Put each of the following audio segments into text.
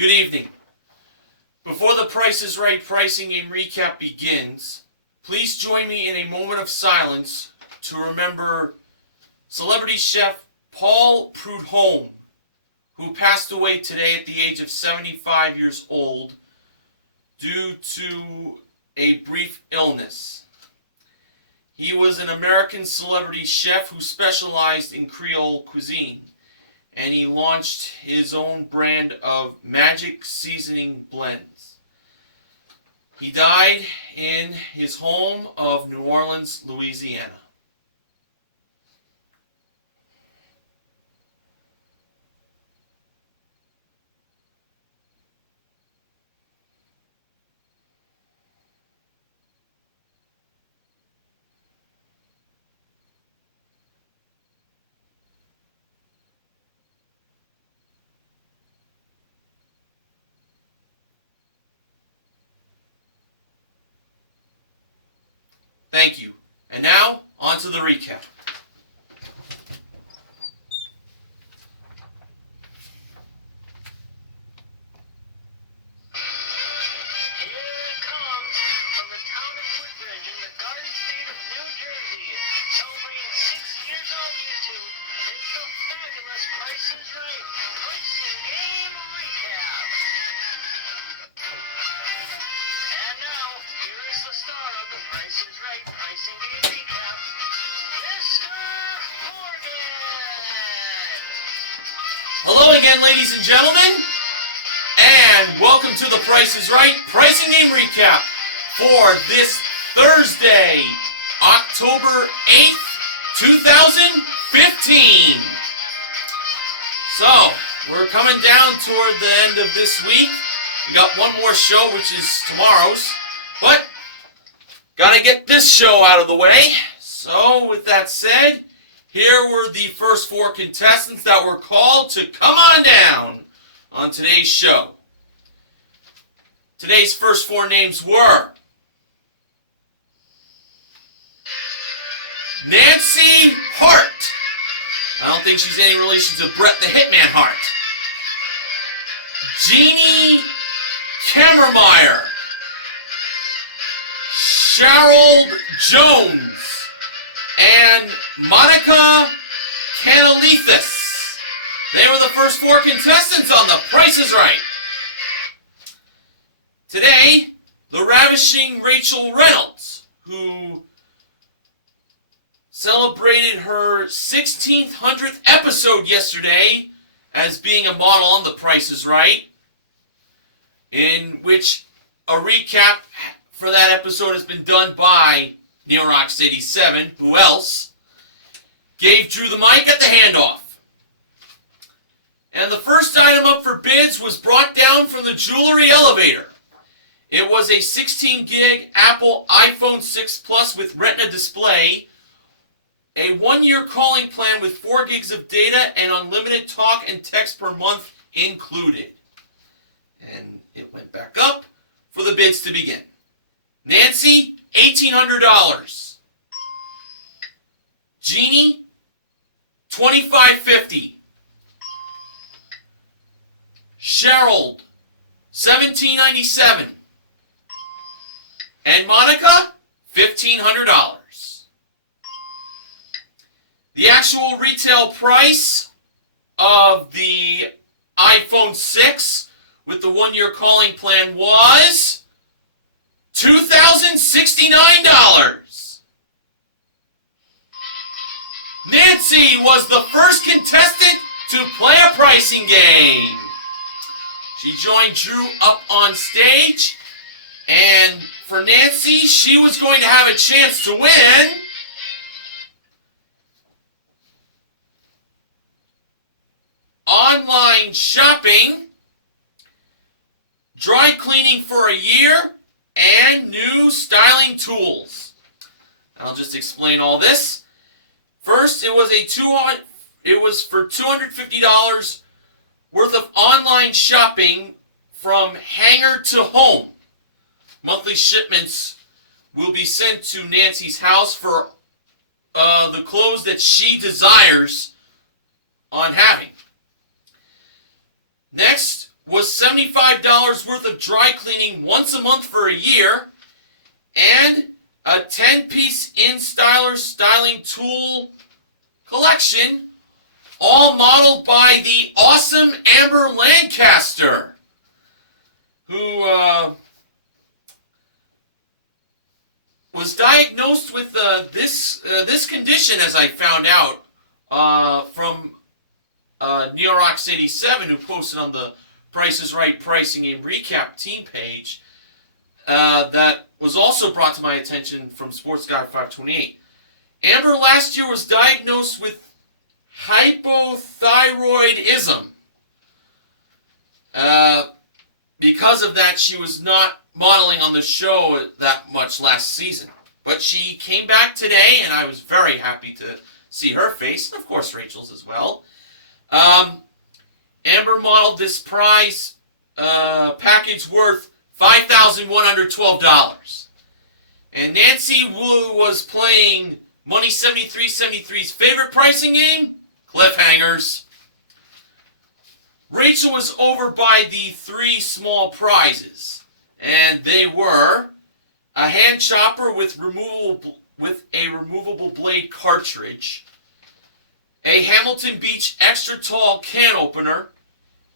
Good evening. Before the Price is Right pricing game recap begins, please join me in a moment of silence to remember celebrity chef Paul Prudhomme, who passed away today at the age of 75 years old due to a brief illness. He was an American celebrity chef who specialized in Creole cuisine, and he launched his own brand of magic seasoning blends. He died in his home of New Orleans, Louisiana. Thank you. And now, on to the recap. Hello again, ladies and gentlemen, and welcome to the Price is Right pricing game recap for this Thursday, October 8th, 2015. So, we're coming down toward the end of this week. We got one more show, which is tomorrow's, but gotta get this show out of the way. So, with that said, here were the first four contestants that were called to come on down on today's show. Today's first four names were Nancy Hart. I don't think she's any relation to Bret the Hitman Hart. Jeannie Kammermeyer. Cheryl Jones. And Monica Canalethis. They were the first four contestants on The Price is Right. Today, the ravishing Rachel Reynolds, who celebrated her 1600th episode yesterday as being a model on The Price is Right, in which a recap for that episode has been done by Neil Rocks 87, who else, gave Drew the mic at the handoff. And the first item up for bids was brought down from the jewelry elevator. It was a 16 gig Apple iPhone 6 Plus with Retina display, a 1-year calling plan with 4 gigs of data and unlimited talk and text per month included. And it went back up for the bids to begin. Nancy, $1,800. Jeannie, $2,550. Cheryl, $1,797. And Monica, $1,500. The actual retail price of the iPhone 6 with the 1-year calling plan was $2,069. Nancy was the first contestant to play a pricing game. She joined Drew up on stage, and for Nancy, she was going to have a chance to win online shopping, dry cleaning for a year, and new styling tools. I'll just explain all this. First, it was for $250 worth of online shopping from hanger to home. Monthly shipments will be sent to Nancy's house for the clothes that she desires on having. Next was $75 worth of dry cleaning once a month for a year, and a 10-piece InStyler styling tool collection, all modeled by the awesome Amber Lancaster, who was diagnosed with this condition, as I found out from Neorox 87, who posted on the Price is Right Pricing Game Recap team page. That was also brought to my attention from Sports Guy 528. Amber last year was diagnosed with hypothyroidism. Because of that, she was not modeling on the show that much last season. But she came back today, and I was very happy to see her face, and of course Rachel's as well. Amber modeled this prize package worth $5,112. And Nancy Wu was playing Money 7373's favorite pricing game, Cliffhangers. Rachel was over by the 3 small prizes, and they were a hand chopper with a removable blade cartridge, a Hamilton Beach extra tall can opener,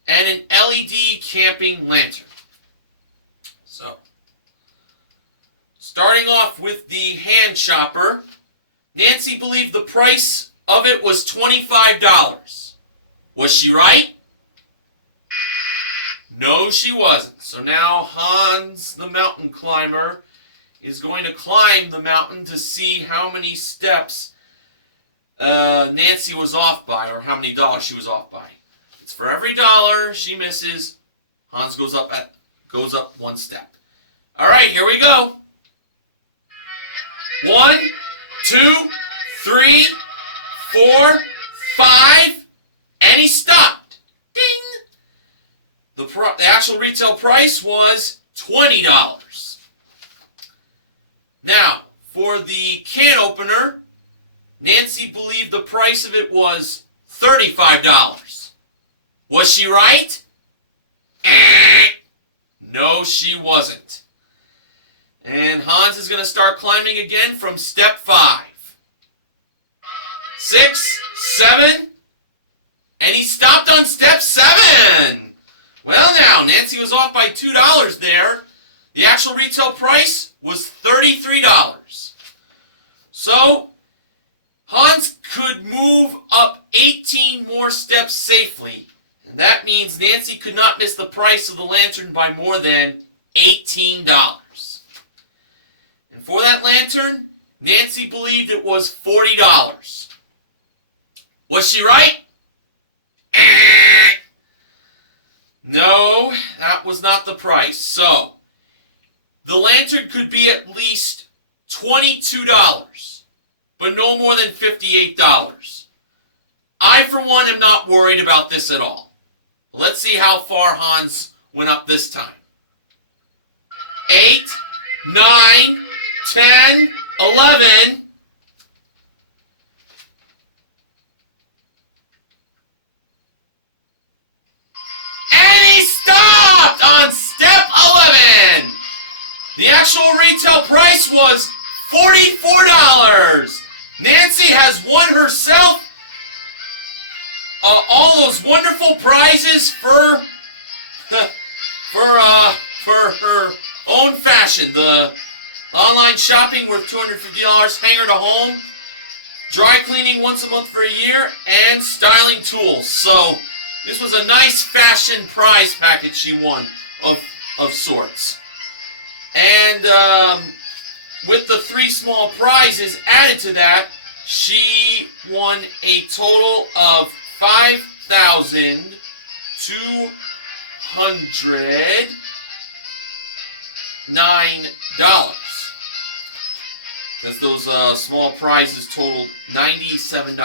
and an LED camping lantern. So, starting off with the hand chopper, Nancy believed the price of it was $25. Was she right? No, she wasn't. So now Hans, the mountain climber, is going to climb the mountain to see how many steps Nancy was off by, or how many dollars she was off by. It's for every dollar she misses, Hans goes up 1 step. All right, here we go. 1, 2, 3, 4, 5, and he stopped. Ding! The actual retail price was $20. Now, for the can opener, Nancy believed the price of it was $35. Was she right? No, she wasn't. And Hans is going to start climbing again from step 5. 6, 7, and he stopped on step 7. Well now, Nancy was off by $2 there. The actual retail price was $33. So, Hans could move up 18 more steps safely, and that means Nancy could not miss the price of the lantern by more than $18. And for that lantern, Nancy believed it was $40. Was she right? No, that was not the price. So, the lantern could be at least $22, but no more than $58. I, for one, am not worried about this at all. Let's see how far Hans went up this time. 8, 9, 10, 11. And he stopped on step 11. The actual retail price was $44. Nancy has won herself all those wonderful prizes for her own fashion. The online shopping worth $250, hanger to home, dry cleaning once a month for a year, and styling tools. So this was a nice fashion prize package she won of sorts. And with the 3 small prizes added to that, she won a total of $5,200. Because those small prizes totaled $97.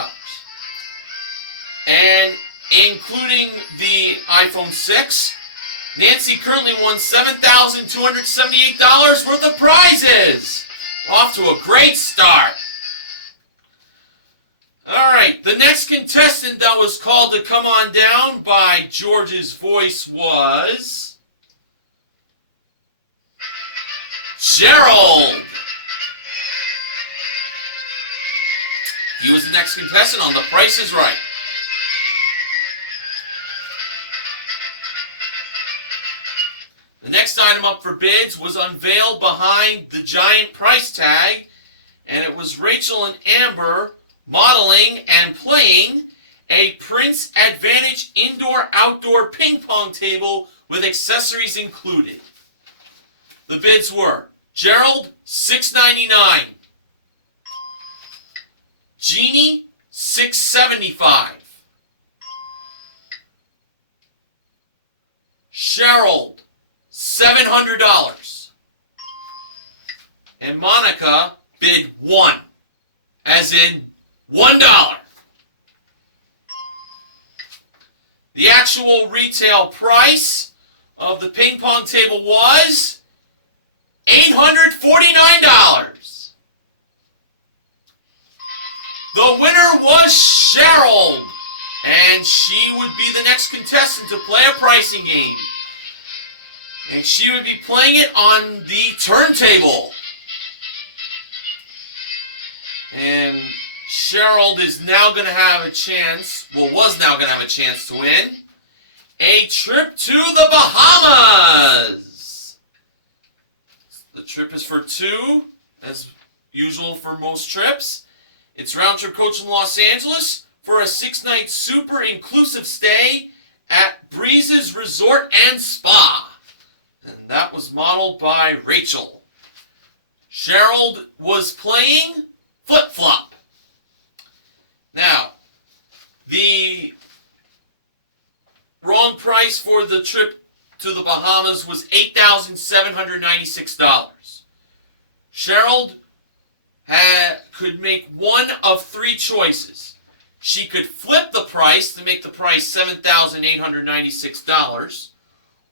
And including the iPhone 6, Nancy currently won $7,278 worth of prizes. Off to a great start. Alright, the next contestant that was called to come on down by George's voice was Gerald. He was the next contestant on The Price is Right. The next item up for bids was unveiled behind the giant price tag, and it was Rachel and Amber modeling and playing a Prince Advantage indoor-outdoor ping pong table with accessories included. The bids were Gerald, $6.99. Jeannie, $6.75. Cheryl, $700. And Monica bid $1, as in $1. The actual retail price of the ping pong table was $849. The winner was Cheryl, and she would be the next contestant to play a pricing game. And she would be playing it on the turntable. And Cheryl is now going to have a chance, was now going to have a chance to win a trip to the Bahamas. The trip is for two, as usual for most trips. It's round-trip coach from Los Angeles for a 6-night super inclusive stay at Breezes Resort and Spa. And that was modeled by Rachel. Cheryl was playing flip-flop. Now, the wrong price for the trip to the Bahamas was $8,796. Cheryl could make one of three choices. She could flip the price to make the price $7,896,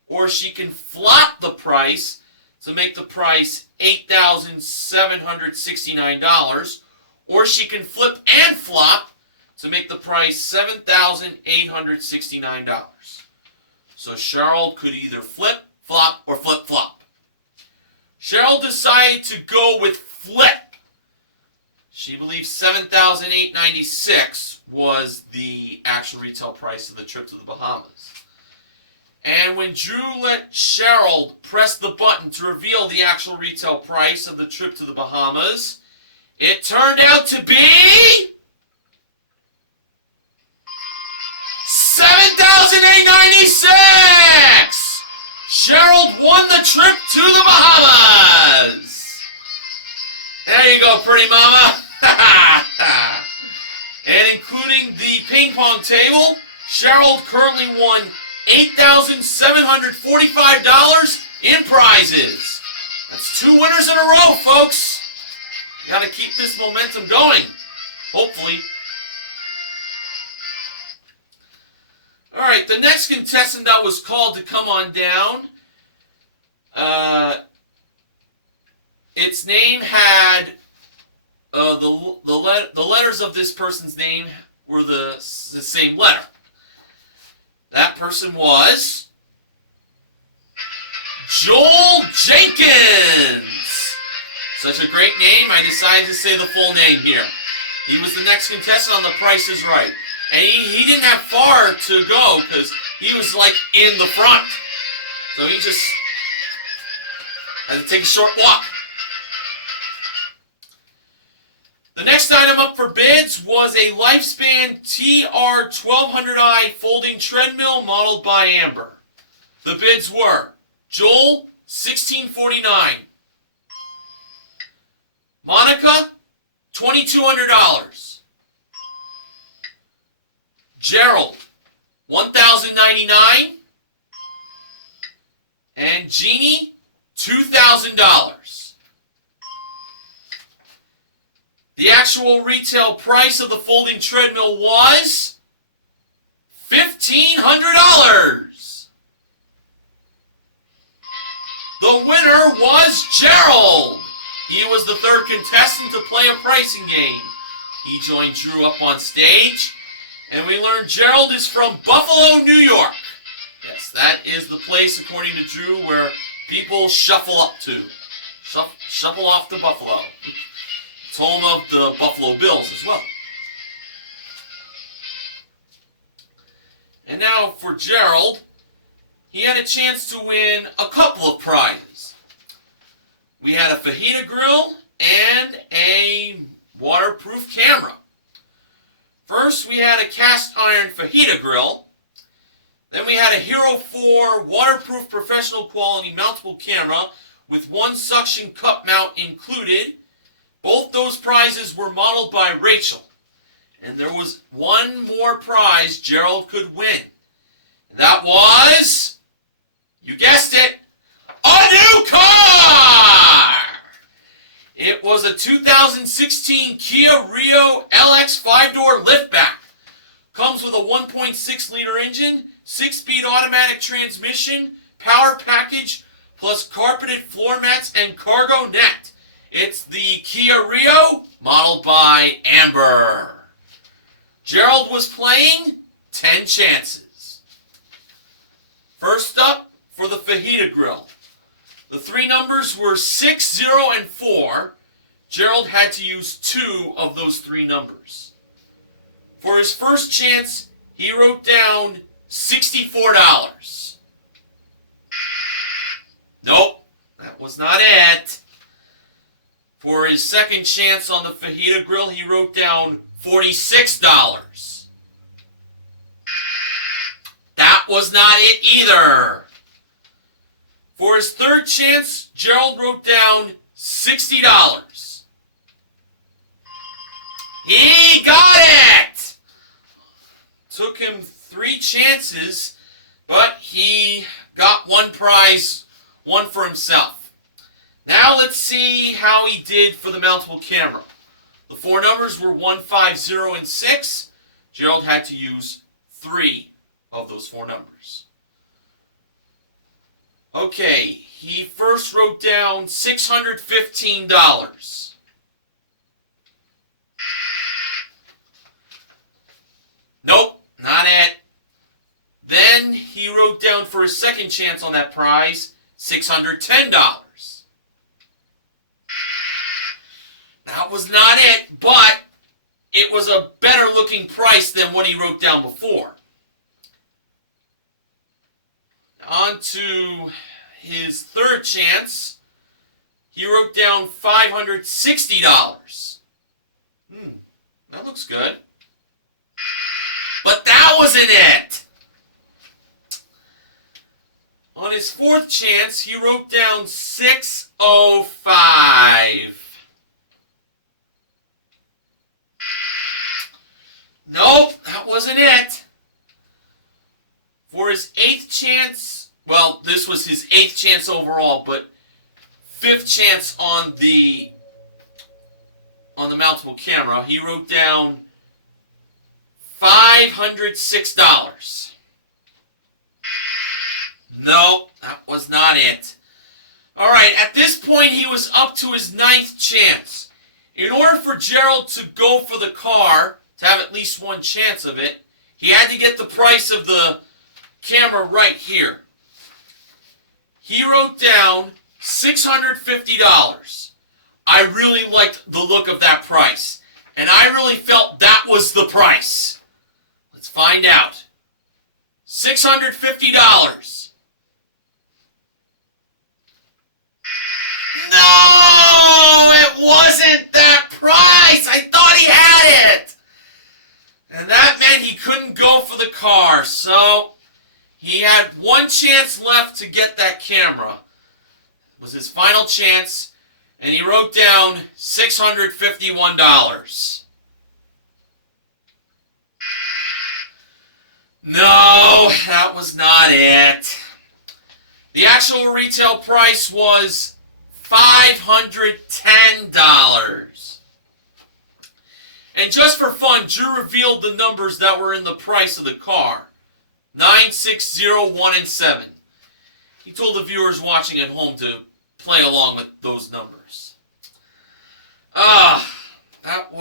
or she can flop the price to make the price $8,769, or she can flip and flop to make the price $7,869. So Cheryl could either flip, flop, or flip-flop. Cheryl decided to go with flip. She believes $7,896 was the actual retail price of the trip to the Bahamas. And when Drew let Cheryl press the button to reveal the actual retail price of the trip to the Bahamas, it turned out to be $7,896! Cheryl won the trip to the Bahamas! There you go, pretty mama! And including the ping pong table, Cheryl currently won $8,745 in prizes. That's 2 winners in a row, folks. You gotta keep this momentum going. Hopefully. Alright, the next contestant that was called to come on down, its name had, the letters of this person's name were the same letter. That person was Joel Jenkins. Such a great name, I decided to say the full name here. He was the next contestant on The Price is Right. And he didn't have far to go because he was like in the front. So he just had to take a short walk. The next item up for bids was a Lifespan TR1200i folding treadmill modeled by Amber. The bids were Joel, $1,649. Monica, $2,200. Gerald, $1,099. And Jeannie, $2,000. The actual retail price of the folding treadmill was $1,500. The winner was Gerald. He was the third contestant to play a pricing game. He joined Drew up on stage, and we learned Gerald is from Buffalo, New York. Yes, that is the place, according to Drew, where people shuffle up to. Shuffle off to Buffalo. It's home of the Buffalo Bills as well. And now for Gerald, he had a chance to win a couple of prizes. We had a fajita grill and a waterproof camera. First, we had a cast iron fajita grill. Then we had a Hero 4 waterproof professional quality mountable camera with one suction cup mount included. Both those prizes were modeled by Rachel. And there was one more prize Gerald could win. And that was, you guessed it, a new car! It was a 2016 Kia Rio LX 5-door liftback. Comes with a 1.6 liter engine, 6-speed automatic transmission, power package, plus carpeted floor mats and cargo net. It's the Kia Rio, modeled by Amber. Gerald was playing 10 chances. First up, for the fajita grill. The three numbers were 6, 0, and 4. Gerald had to use 2 of those 3 numbers. For his first chance, he wrote down $64. Nope, that was not it. For his second chance on the fajita grill, he wrote down $46. That was not it either. For his third chance, Gerald wrote down $60. He got it! Took him 3 chances, but he got one prize, one for himself. Now let's see how he did for the mountable camera. The 4 numbers were 1, 5, 0, and 6. Gerald had to use 3 of those 4 numbers. Okay, he first wrote down $615. Nope, not it. Then he wrote down for his second chance on that prize, $610. That was not it, but it was a better looking price than what he wrote down before. On to his third chance, he wrote down $560. That looks good. But that wasn't it. On his fourth chance, he wrote down $605. Nope, that wasn't it. For his 8th chance, well, this was his 8th chance overall, but 5th chance on the mountable camera, he wrote down $506. Nope, that was not it. Alright, at this point he was up to his 9th chance. In order for Gerald to go for the car, to have at least one chance of it, he had to get the price of the camera right here. He wrote down $650. I really liked the look of that price, and I really felt that was the price. Let's find out. $650. No, it wasn't that price. I thought he had it. And that meant he couldn't go for the car, so he had one chance left to get that camera. It was his final chance, and he wrote down $651. No, that was not it. The actual retail price was $510. And just for fun, Drew revealed the numbers that were in the price of the car. 9, 6, 0, 1, and 7. He told the viewers watching at home to play along with those numbers. That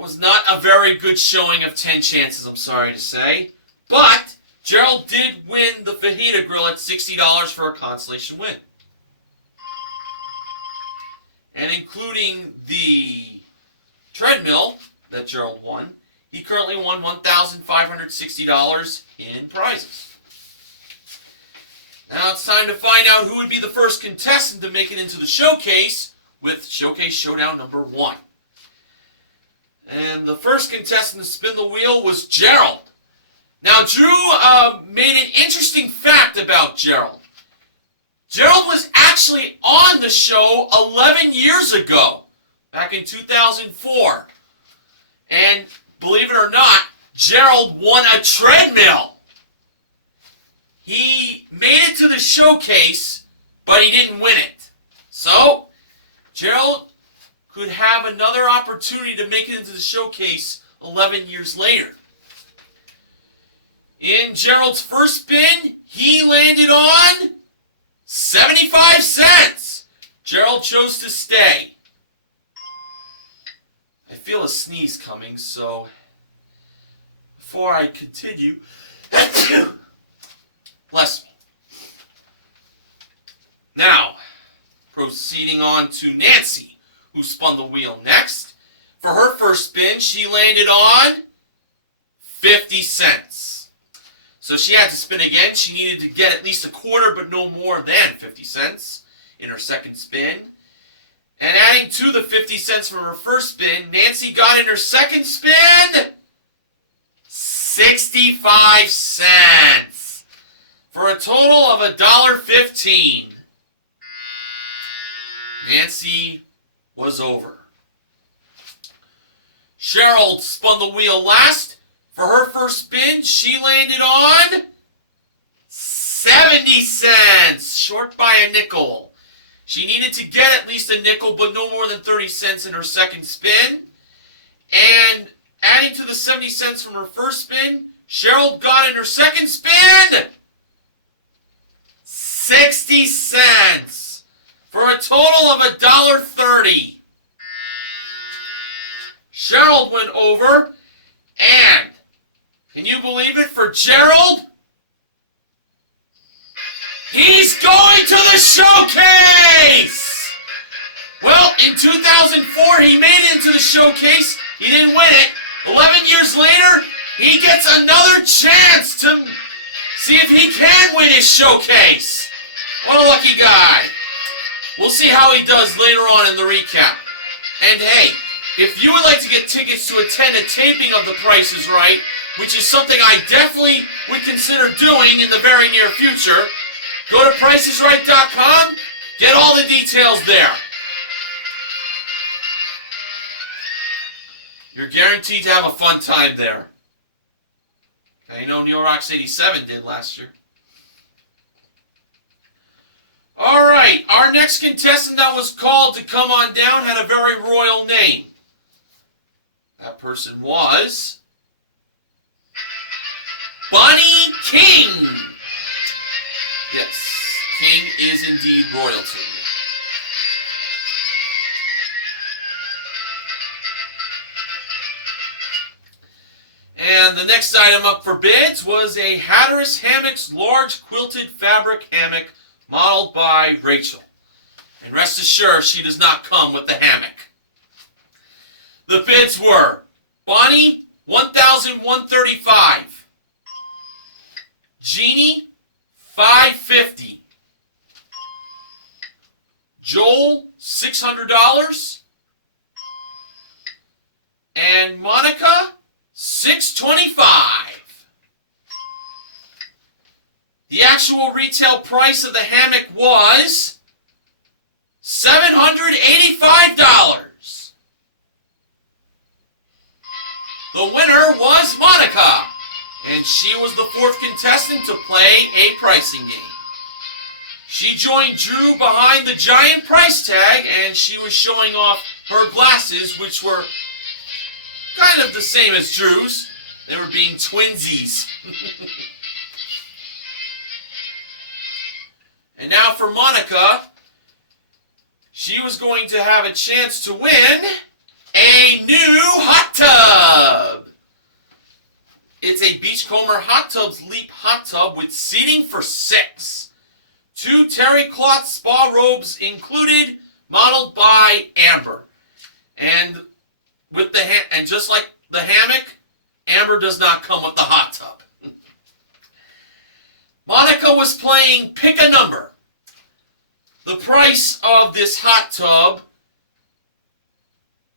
was not a very good showing of 10 chances, I'm sorry to say. But Gerald did win the fajita grill at $60 for a consolation win. And including the treadmill that Gerald won, he currently won $1,560 in prizes. Now it's time to find out who would be the first contestant to make it into the showcase with Showcase Showdown number 1. And the first contestant to spin the wheel was Gerald. Now Drew made an interesting fact about Gerald. Gerald was actually on the show 11 years ago, back in 2004. And believe it or not, Gerald won a treadmill. He made it to the showcase, but he didn't win it. So, Gerald could have another opportunity to make it into the showcase 11 years later. In Gerald's first spin, he landed on 75 cents. Gerald chose to stay. I feel a sneeze coming, so before I continue, bless me. Now, proceeding on to Nancy, who spun the wheel next. For her first spin, she landed on 50 cents. So she had to spin again. She needed to get at least a quarter, but no more than 50 cents in her second spin. And adding to the 50 cents from her first spin, Nancy got in her second spin 65 cents for a total of $1.15. Nancy was over. Cheryl spun the wheel last. For her first spin, she landed on 70 cents, short by a nickel. She needed to get at least a nickel, but no more than 30 cents in her second spin. And adding to the 70 cents from her first spin, Cheryl got in her second spin 60 cents for a total of $1.30. Cheryl went over, and can you believe it, for Gerald? He's going to the showcase! Well, in 2004, he made it into the showcase. He didn't win it. 11 years later, he gets another chance to see if he can win his showcase. What a lucky guy. We'll see how he does later on in the recap. And hey, if you would like to get tickets to attend a taping of The Price is Right, which is something I definitely would consider doing in the very near future, go to PricesRight.com, get all the details there. You're guaranteed to have a fun time there. I know Neil Rocks 87 did last year. Alright, our next contestant that was called to come on down had a very royal name. That person was Bunny King. Yes, King is indeed royalty. And the next item up for bids was a Hatteras Hammocks large quilted fabric hammock modeled by Rachel. And rest assured, she does not come with the hammock. The bids were Bonnie, $1,135. Jeannie, $550. Joel, $600. And Monica, $625. The actual retail price of the hammock was $785. The winner was Monica, and she was the fourth contestant to play a pricing game. She joined Drew behind the giant price tag, and she was showing off her glasses, which were kind of the same as Drew's. They were being twinsies. And now for Monica, she was going to have a chance to win a new hot tub. It's a Beachcomber Hot Tubs Leap hot tub with seating for 6. 2 terry cloth spa robes included, modeled by Amber. And with the and just like the hammock, Amber does not come with the hot tub. Monica was playing Pick a Number. The price of this hot tub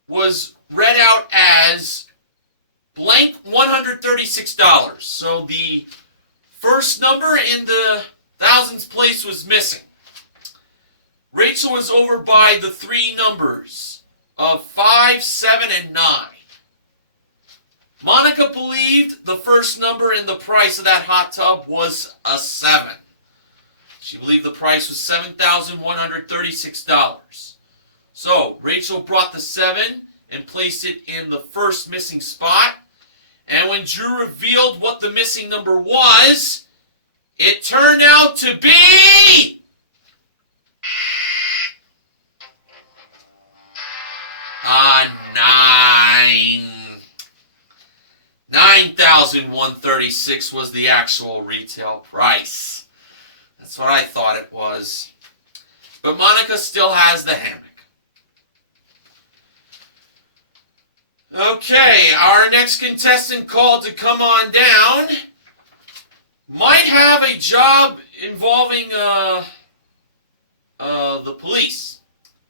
was read out as blank $136. So the first number in the thousands place was missing. Rachel was over by the 3 numbers of 5, 7, and 9. Monica believed the first number in the price of that hot tub was a 7. She believed the price was $7,136. So Rachel brought the 7 and placed it in the first missing spot. And when Drew revealed what the missing number was, it turned out to be a 9. $9,136 was the actual retail price. That's what I thought it was. But Monica still has the hammock. Okay, our next contestant called to come on down might have a job involving the police.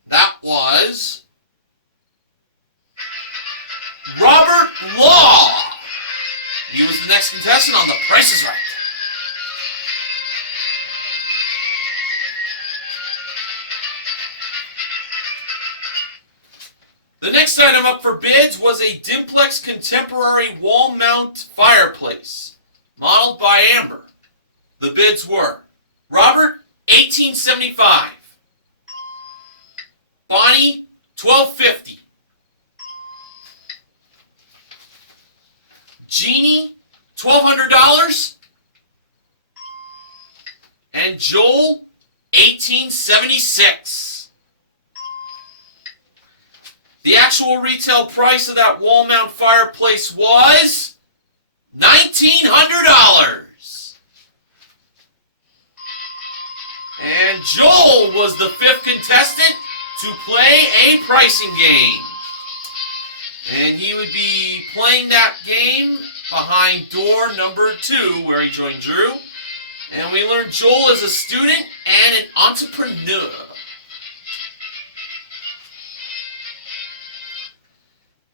That was Robert Law. He was the next contestant on The Price is Right. The next item up for bids was a Dimplex Contemporary Wall Mount Fireplace, modeled by Amber. The bids were Robert, $1,875. Bonnie, $1,250. Jeannie, $1,200. And Joel, $1,876. The actual retail price of that wall mount fireplace was $1,900. And Joel was the 5th contestant to play a pricing game. And he would be playing that game behind door number 2, where he joined Drew. And we learned Joel is a student and an entrepreneur.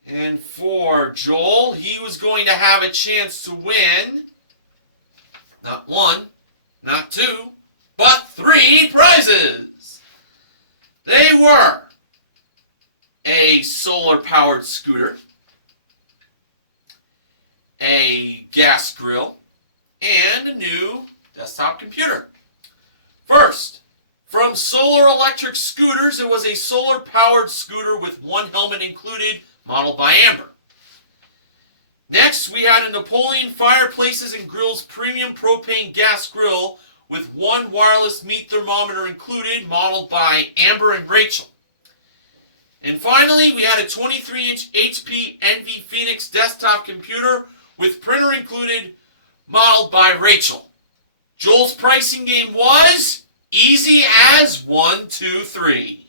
And for Joel, he was going to have a chance to win not 1, not 2, but 3 prizes. They were a solar-powered scooter, a gas grill, and a new desktop computer. First, from Solar Electric Scooters, it was a solar-powered scooter with 1 helmet included, modeled by Amber. Next, we had a Napoleon Fireplaces and Grills Premium Propane Gas Grill with 1 wireless meat thermometer included, modeled by Amber and Rachel. And finally, we had a 23-inch HP Envy Phoenix desktop computer with printer included, modeled by Rachel. Joel's pricing game was easy as 1, 2, 3.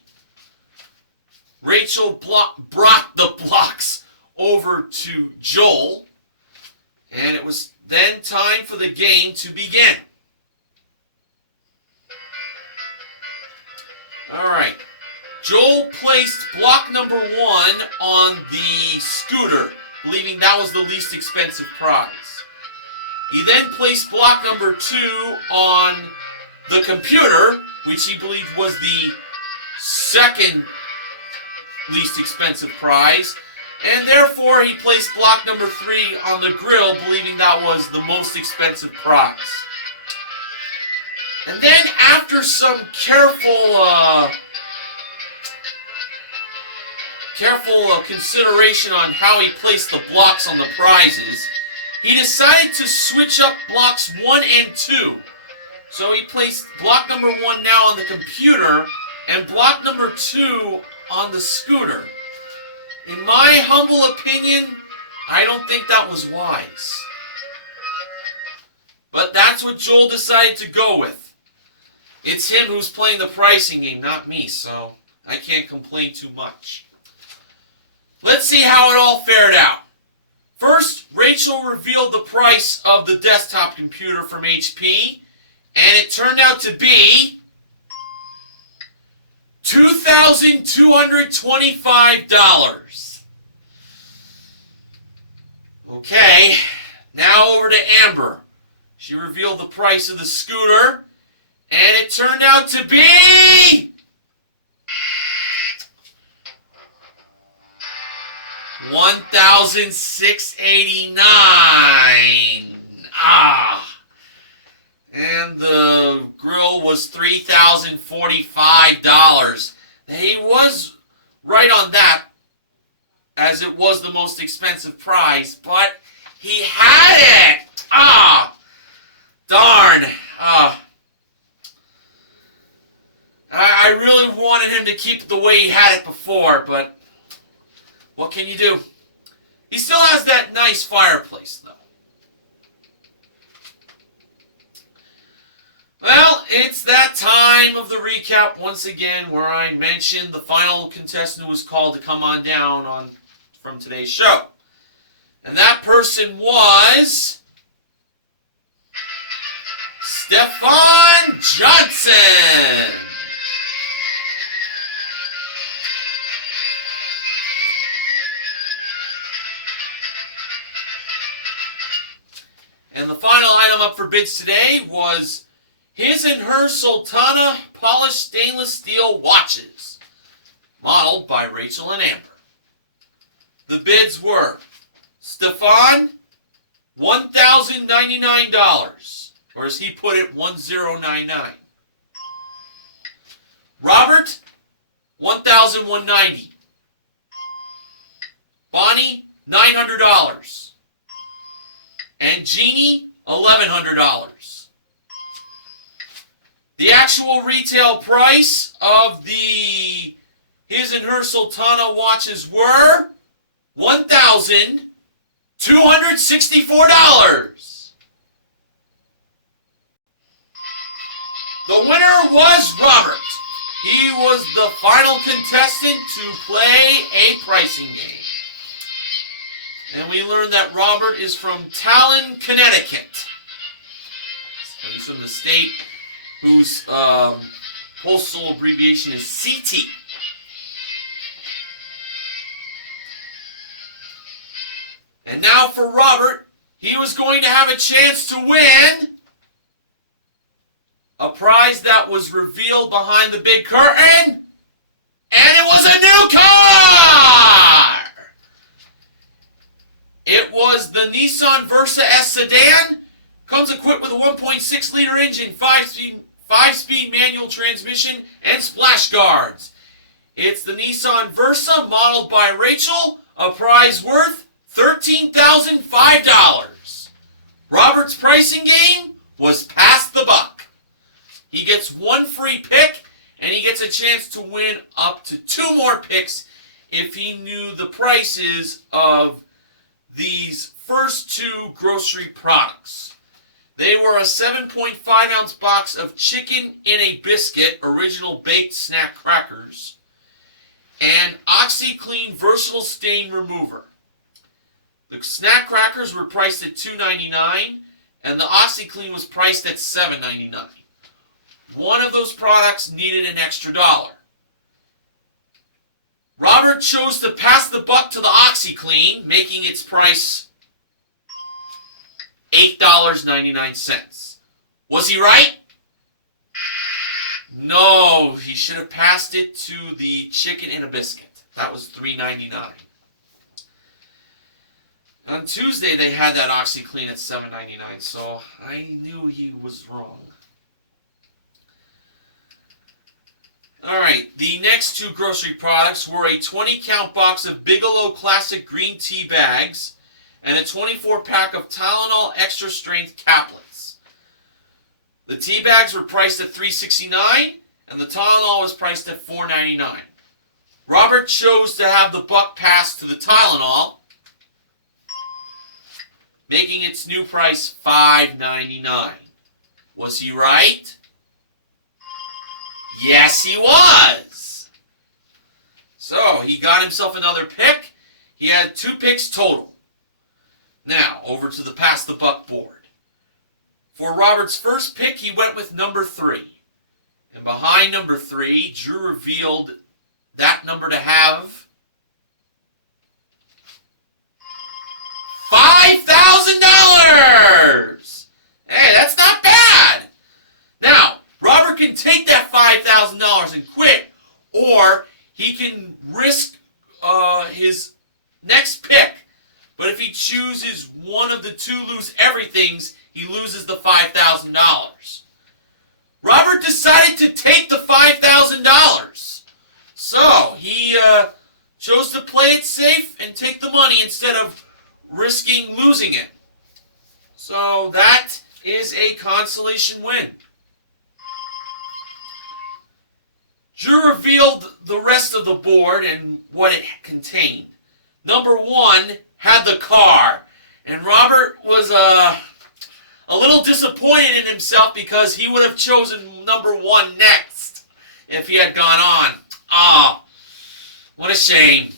Rachel brought the blocks over to Joel, and it was then time for the game to begin. All right. Joel placed block number 1 on the scooter, believing that was the least expensive prize. He then placed block number 2 on the computer, which he believed was the second least expensive prize, and therefore he placed block number 3 on the grill, believing that was the most expensive prize. And then after some careful consideration on how he placed the blocks on the prizes, he decided to switch up blocks 1 and 2. So he placed block number 1 now on the computer, and block number 2 on the scooter. In my humble opinion, I don't think that was wise. But that's what Joel decided to go with. It's him who's playing the pricing game, not me, so I can't complain too much. Let's see how it all fared out. First, Rachel revealed the price of the desktop computer from HP, and it turned out to be $2,225. Okay, now over to Amber. She revealed the price of the scooter, and it turned out to be $1,689. And the grill was $3,045. He was right on that, as it was the most expensive prize, but he had it! Darn! I really wanted him to keep it the way he had it before, but what can you do? He still has that nice fireplace, though. Well, it's that time of the recap once again where I mentioned the final contestant who was called to come on down from today's show. And that person was Stefan Johnson. And the final item up for bids today was his and her Sultana polished stainless steel watches, modeled by Rachel and Amber. The bids were Stefan, $1,099, or as he put it, $1,099. Robert, $1,190. Bonnie, $900. And Jeannie, $1,100. The actual retail price of the his and her Sultana watches were $1,264. The winner was Robert. He was the final contestant to play a pricing game. And we learned that Robert is from Talon, Connecticut. He's from the state whose postal abbreviation is CT. And now for Robert, he was going to have a chance to win a prize that was revealed behind the big curtain, and it was a new car! It was the Nissan Versa S sedan. Comes equipped with a 1.6 liter engine, 5-speed manual transmission, and splash guards. It's the Nissan Versa, modeled by Rachel, a prize worth $13,005. Robert's pricing game was pass the buck. He gets one free pick, and he gets a chance to win up to 2 more picks if he knew the prices of these first 2 grocery products. They were a 7.5 ounce box of chicken in a biscuit, original baked snack crackers, and OxyClean versatile stain remover. The snack crackers were priced at $2.99, and the OxyClean was priced at $7.99. One of those products needed an extra $1. Robert chose to pass the buck to the OxyClean, making its price $8.99. Was he right? No, he should have passed it to the chicken in a biscuit. That was $3.99. On Tuesday, they had that OxyClean at $7.99, so I knew he was wrong. Alright, the next 2 grocery products were a 20-count box of Bigelow Classic green tea bags and a 24-pack of Tylenol Extra Strength caplets. The tea bags were priced at $3.69, and the Tylenol was priced at $4.99. Robert chose to have the buck pass to the Tylenol, making its new price $5.99. Was he right? Yes, he was. So, he got himself another pick. He had 2 picks total. Now, over to the Pass the Buck board. For Robert's first pick, he went with number 3. And behind number 3, Drew revealed that number to have $5,000! Hey, that's not bad! Now, Robert can take that $5,000 and quit, or he can risk his next pick. But if he chooses one of the 2 lose everythings, he loses the $5,000. Robert decided to take the $5,000. So, he chose to play it safe and take the money instead of risking losing it. So, that is a consolation win. Drew revealed the rest of the board and what it contained. Number 1 had the car, and Robert was a little disappointed in himself because he would have chosen number 1 next if he had gone on. Ah, what a shame.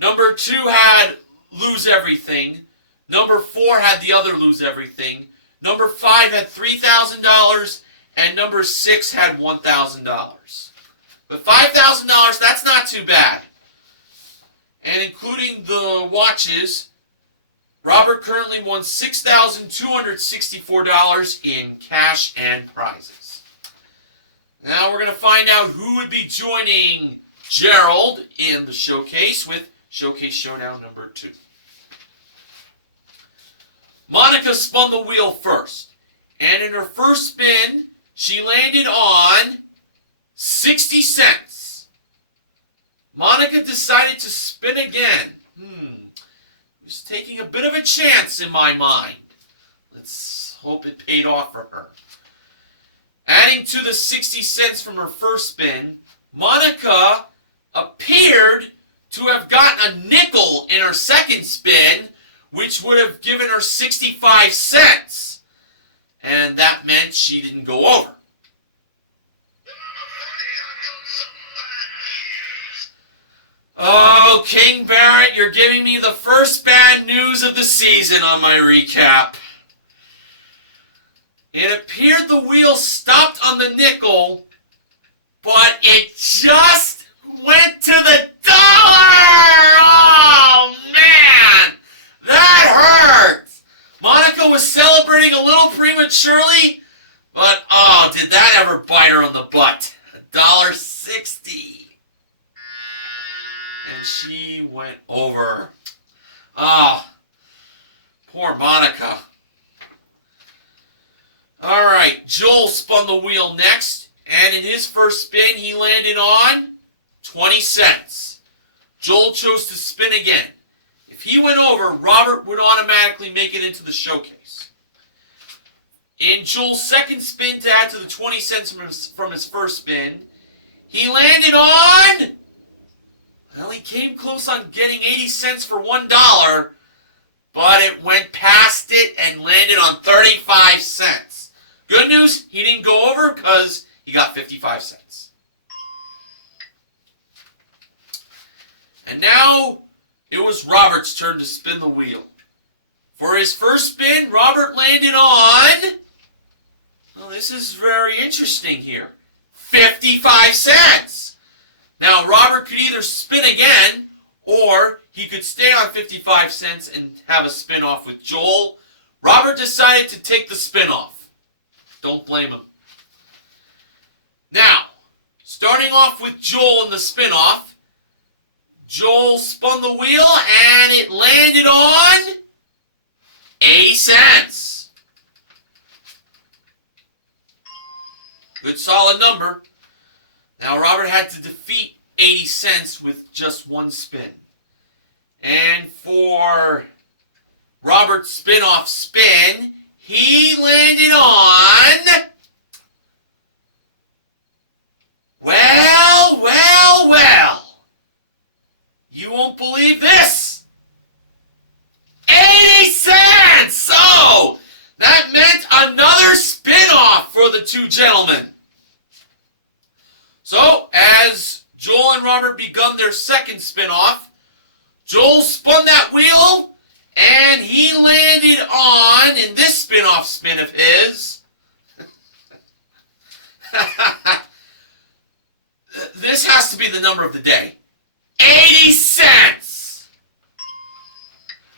Number 2 had lose everything. Number 4 had the other lose everything. Number 5 had $3,000, and number 6 had $1,000. But $5,000, that's not too bad. And including the watches, Robert currently won $6,264 in cash and prizes. Now we're going to find out who would be joining Gerald in the showcase with Showcase Showdown number 2. Monica spun the wheel first, and in her first spin, she landed on 60 cents. Monica decided to spin again. Was taking a bit of a chance in my mind. Let's hope it paid off for her. Adding to the 60 cents from her first spin, Monica appeared to have gotten a nickel in her second spin, which would have given her 65 cents. And that meant she didn't go over. Oh, King Barrett, you're giving me the first bad news of the season on my recap. It appeared the wheel stopped on the nickel, but it just went to the dollar! Oh, man! That hurts! Monica was celebrating a little prematurely, but oh, did that ever bite her on the butt? $1.60. And she went over. Ah, poor Monica. Alright, Joel spun the wheel next, and in his first spin, he landed on 20 cents. Joel chose to spin again. If he went over, Robert would automatically make it into the showcase. In Joel's second spin to add to the 20 cents from his first spin, he landed on... Well, he came close on getting 80 cents for $1, but it went past it and landed on 35 cents. Good news, he didn't go over because he got 55 cents. And now it was Robert's turn to spin the wheel. For his first spin, Robert landed on... Well, this is very interesting here. 55 cents. Now, Robert could either spin again, or he could stay on 55 cents and have a spin-off with Joel. Robert decided to take the spin-off. Don't blame him. Now, starting off with Joel in the spin-off, Joel spun the wheel, and it landed on 80 cents. Good solid number. Now, Robert had to defeat 80 cents with just one spin. And for Robert's spin-off spin, he landed on Well, well, well. You won't believe this. 80 cents! So, that meant another spin-off for the two gentlemen. So, as Joel and Robert begun their second spin-off, Joel spun that wheel, and he landed on, in this spin-off spin of his, this has to be the number of the day. 80 cents!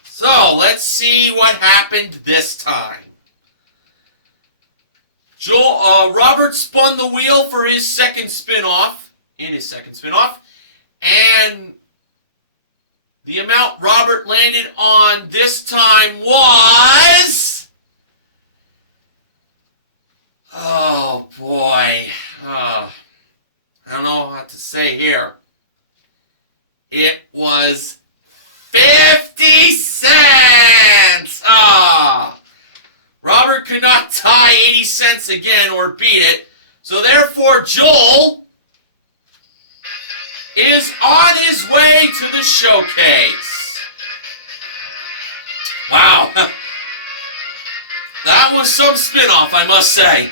So, let's see what happened this time. Robert spun the wheel for his second spin-off, and the amount Robert landed on this time was... Oh, boy. I don't know what to say here. It was 50 cents! Robert could not tie 80 cents again or beat it, so therefore Joel is on his way to the showcase. Wow. That was some spin-off, I must say.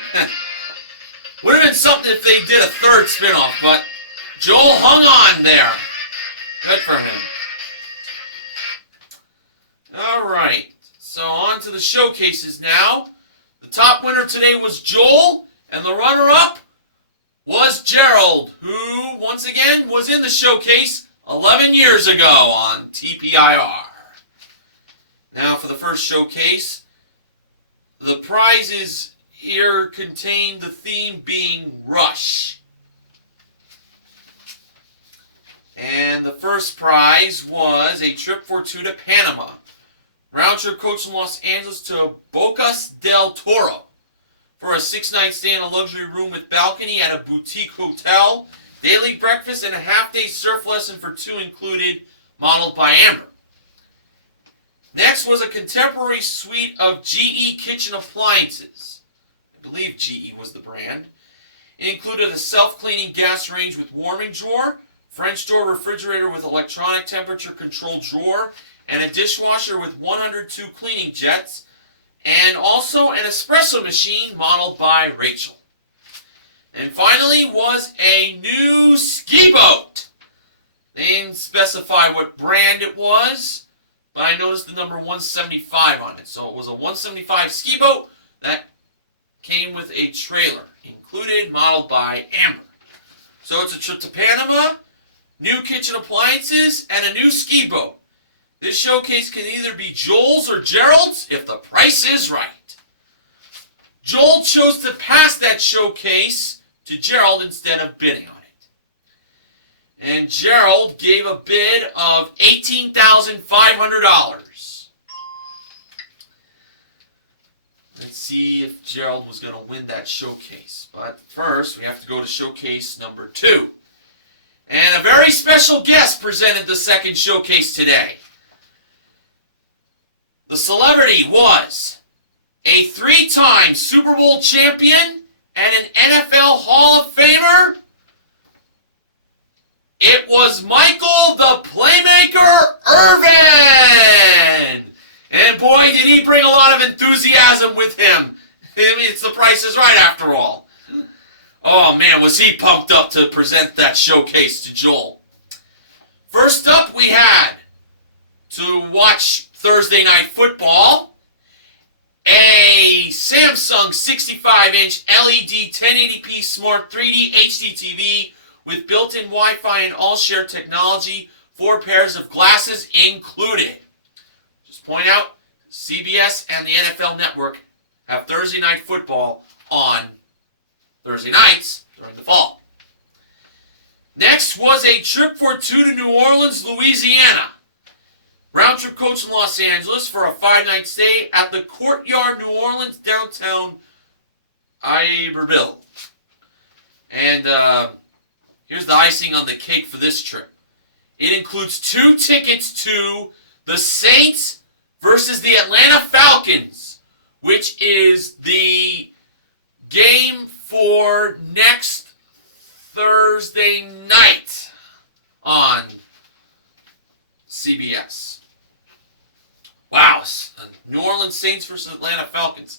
Would have been something if they did a third spin-off, but Joel hung on there. Good for him. All right, so on to the showcases now. The top winner today was Joel, and the runner-up was Gerald, who, once again, was in the showcase 11 years ago on TPIR. Now for the first showcase, the prizes here contain the theme being Rush. And the first prize was a trip for two to Panama. Round trip coach from Los Angeles to Bocas del Toro for a 6-night stay in a luxury room with balcony at a boutique hotel. Daily breakfast and a half-day surf lesson for two included, modeled by Amber. Next was a contemporary suite of GE kitchen appliances. I believe GE was the brand. It included a self-cleaning gas range with warming drawer, French door refrigerator with electronic temperature control drawer, and a dishwasher with 102 cleaning jets, and also an espresso machine modeled by Rachel. And finally was a new ski boat. They didn't specify what brand it was, but I noticed the number 175 on it. So it was a 175 ski boat that came with a trailer, included, modeled by Amber. So it's a trip to Panama, new kitchen appliances, and a new ski boat. This showcase can either be Joel's or Gerald's if the price is right. Joel chose to pass that showcase to Gerald instead of bidding on it. And Gerald gave a bid of $18,500. Let's see if Gerald was going to win that showcase. But first, we have to go to showcase number 2. And a very special guest presented the second showcase today. The celebrity was a 3-time Super Bowl champion and an NFL Hall of Famer. It was Michael the Playmaker Irvin. And boy, did he bring a lot of enthusiasm with him. I mean, it's The Price is Right after all. Oh man, was he pumped up to present that showcase to Joel. First up, we had to watch Thursday Night Football, a Samsung 65-inch LED 1080p Smart 3D HD TV with built-in Wi-Fi and all-share technology, 4 pairs of glasses included. Just point out, CBS and the NFL Network have Thursday Night Football on Thursday nights during the fall. Next was a trip for two to New Orleans, Louisiana. Round trip coach in Los Angeles for a 5-night stay at the Courtyard New Orleans downtown Iberville. And here's the icing on the cake for this trip. It includes 2 tickets to the Saints versus the Atlanta Falcons, which is the game for next Thursday night on CBS. Wow, New Orleans Saints versus Atlanta Falcons.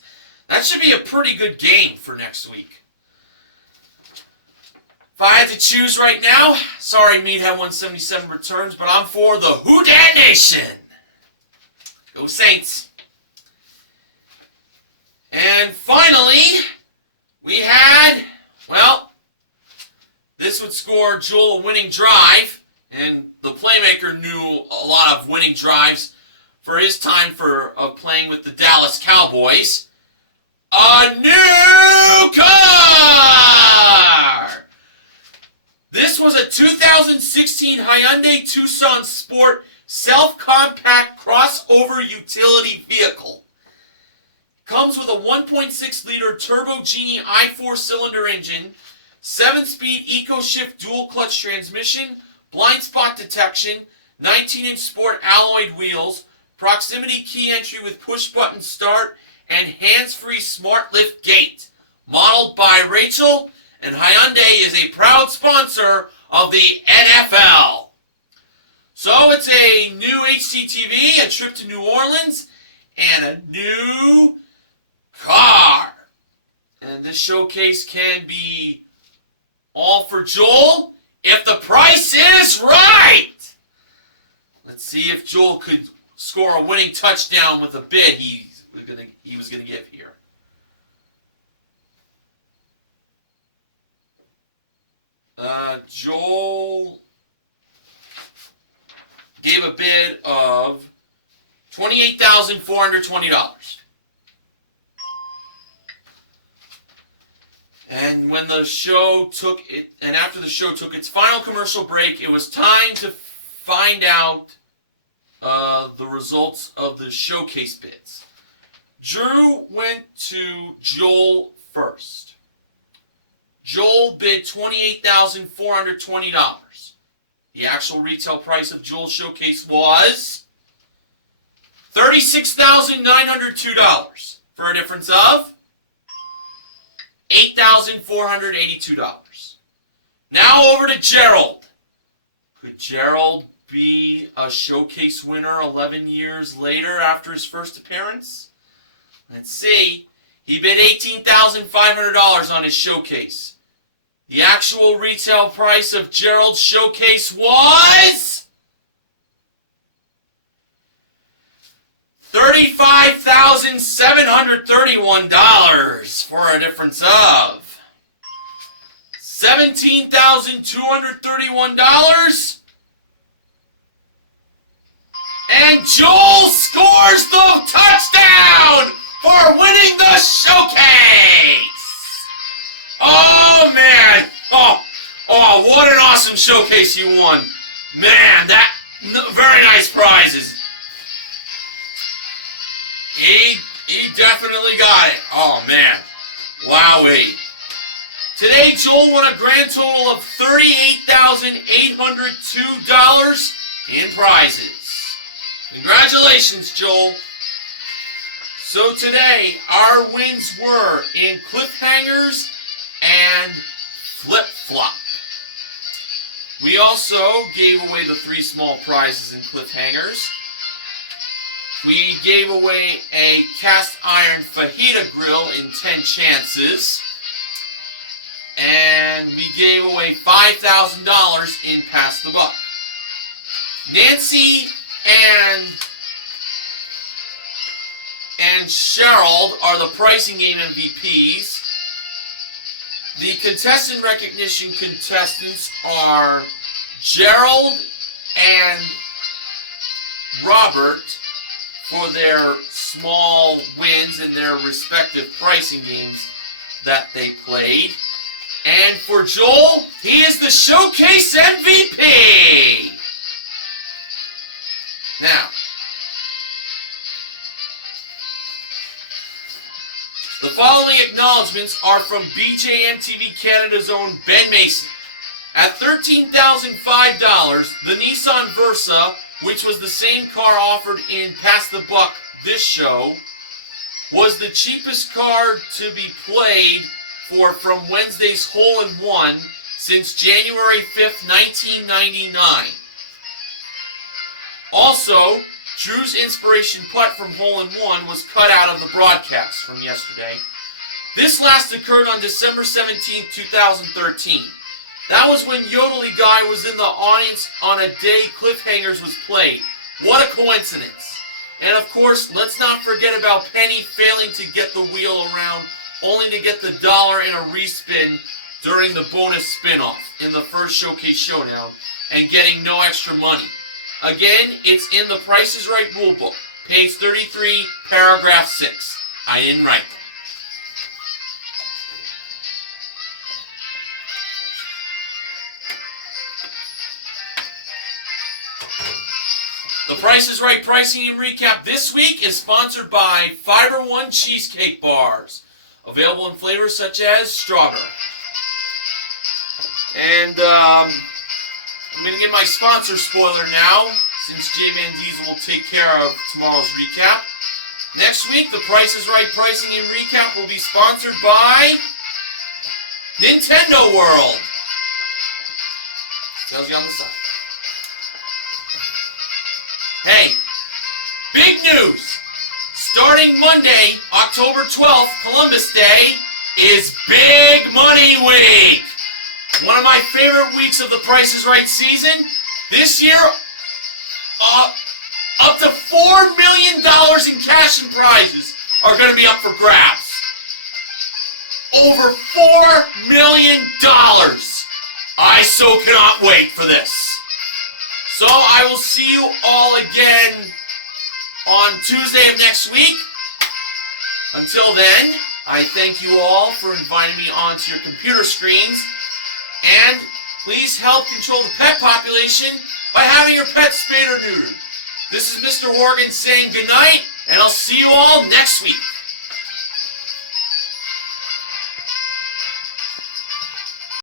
That should be a pretty good game for next week. If I had to choose right now, sorry Meathead 177 returns, but I'm for the Who Dat Nation. Go Saints. And finally, we had, well, this would score Joel a winning drive, and the playmaker knew a lot of winning drives for his time of playing with the Dallas Cowboys. A new car! This was a 2016 Hyundai Tucson Sport self-compact crossover utility vehicle. Comes with a 1.6-liter Turbo Genie i4 cylinder engine, 7-speed EcoShift dual-clutch transmission, blind spot detection, 19-inch sport alloyed wheels, proximity key entry with push-button start, and hands-free smart lift gate. Modeled by Rachel, and Hyundai is a proud sponsor of the NFL. So it's a new HGTV, a trip to New Orleans, and a new car. And this showcase can be all for Joel if the price is right. Let's see if Joel could score a winning touchdown with a bid he was gonna give here. Joel gave a bid of $28,420. And when the show took it, and after the show took its final commercial break, it was time to find out the results of the showcase bids. Drew went to Joel first. Joel bid $28,420. The actual retail price of Joel's showcase was $36,902 for a difference of $8,482. Now over to Gerald. Could Gerald be a showcase winner 11 years later after his first appearance? Let's see. He bid $18,500 on his showcase. The actual retail price of Gerald's showcase was $35,731 for a difference of $17,231. And Joel scores the touchdown for winning the showcase. Oh, man. Oh, what an awesome showcase you won. Man, very nice prizes. He definitely got it. Oh, man. Wowee. Today, Joel won a grand total of $38,802 in prizes. Congratulations, Joel. So today, our wins were in cliffhangers and flip-flop. We also gave away the 3 small prizes in cliffhangers. We gave away a cast iron fajita grill in 10 chances. And we gave away $5,000 in Pass the Buck. Nancy and Cheryl are the pricing game MVPs. The contestant recognition contestants are Gerald and Robert for their small wins in their respective pricing games that they played. And for Joel, he is the showcase MVP. Now, the following acknowledgements are from BJMTV Canada's own Ben Mason. At $13,005, the Nissan Versa, which was the same car offered in Pass the Buck this show, was the cheapest car to be played for from Wednesday's hole-in-one, since January 5th, 1999. Also, Drew's inspiration putt from hole-in-one was cut out of the broadcast from yesterday. This last occurred on December 17, 2013. That was when Yodelly Guy was in the audience on a day Cliffhangers was played. What a coincidence. And of course, let's not forget about Penny failing to get the wheel around, only to get the dollar in a respin during the bonus spin-off in the first Showcase Showdown, and getting no extra money. Again, it's in the Price is Right rulebook, page 33, paragraph 6. I didn't write that. The Price is Right pricing and recap this week is sponsored by Fiber One Cheesecake Bars, available in flavors such as strawberry. And I'm going to give my sponsor spoiler now, since Jay Van Diesel will take care of tomorrow's recap. Next week, the Price is Right pricing and recap will be sponsored by Nintendo World. Tells you on the side. Hey, big news! Starting Monday, October 12th, Columbus Day, is Big Money Week! One of my favorite weeks of the Price is Right season. This year, up to $4 million in cash and prizes are going to be up for grabs. Over $4 million! I so cannot wait for this. So I will see you all again on Tuesday of next week. Until then, I thank you all for inviting me onto your computer screens. And please help control the pet population by having your pet spayed or neutered. This is Mr. Horgan saying goodnight, and I'll see you all next week.